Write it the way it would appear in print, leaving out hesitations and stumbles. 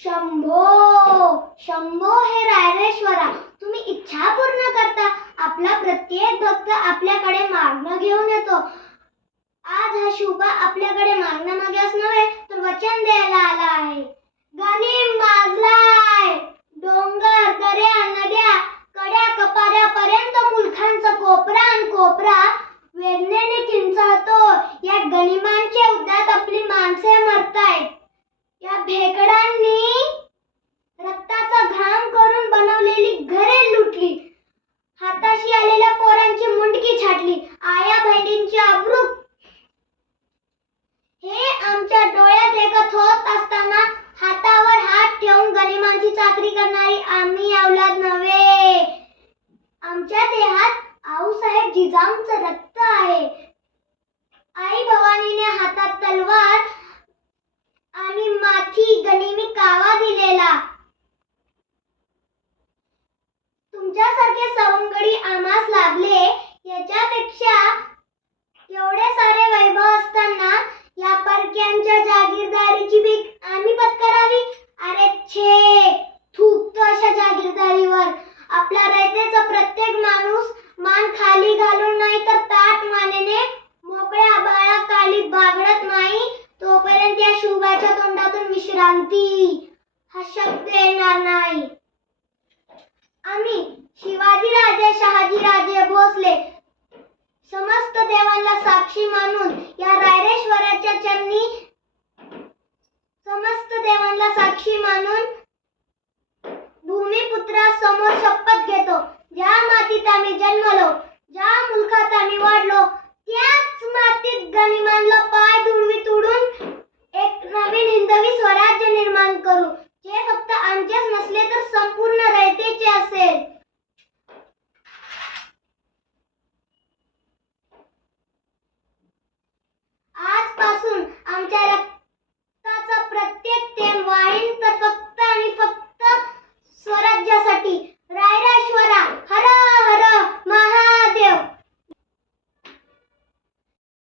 शंभो शंभो हे रायरेश्वरा, तुम्ही इच्छा पूर्ण करता. आपला प्रत्येक भक्त आपल्याकडे मागणं घेऊन येतो. आज हा शिवबा आपल्याकडे मागणं मागेच नव्हे तर वचन द्यायला आला आहे. गनिम माजलाय, डोंगर दऱ्या नद्या कड्या कपाऱ्यापर्यंत मुलखांचा कोपरा आणि कोपरा वेदनेने किंचाळतो. या गनिमांच्या उद्यात आपली माणसे मरतायत. या भेकडांनी रक्ताचा घाम करून बनवलेली घरे लुटली. हाताशी आलेल्या पोरांची मुंडकी छाटली. आया बहिणींची अब्रू. हे आमच्या डोळ्यात एकत होत असताना हातावर हात ठेवून गनिमांची चाकरी करणारी आम्ही अवलाद नव्हे. आमच्या देहात आऊसाहेब जिजाऊंचं रक्त आहे. आई भवानीने हातात तलवार आणि माथी गनिमी कावा दिलेला. तुमच्यासारखे सवंगडी आम्हास लाभले. याच्यापेक्षा एवढे सारे वैभव असताना या परक्यांच्या जागीरदारीची भीक आम्ही पत्करावी. अरे छे, थुकतो अशा जागीरदारीवर. आपला रयतेचा प्रत्येक माणूस मान खाली घालून नाही तर ताठ मानेने मोकळ्या आभाळाखाली बागडत नाही तोपर्यंत या शिवबाच्या तोंडातून विश्रांती हा शब्द येणार नाही. आम्ही शिवाजीराजे, शहाजीराजे, भोसले समस्त देवांना साक्षी मानून या रायरेश्वराच्या चरणी समस्त देवांना साक्षी मानून भूमिपुत्रासमोर शपथ घेतो. ज्या मातीत आम्ही जन्मलो, ज्या मुलखात आम्ही वाढलो, त्याच मातीत गनिमांना पाय तुडवी तुडून एक नवीन हिंदवी स्वराज्य निर्माण करू, जे फक्त आमचेच नसले तर संपूर्ण रयतेचे असेल.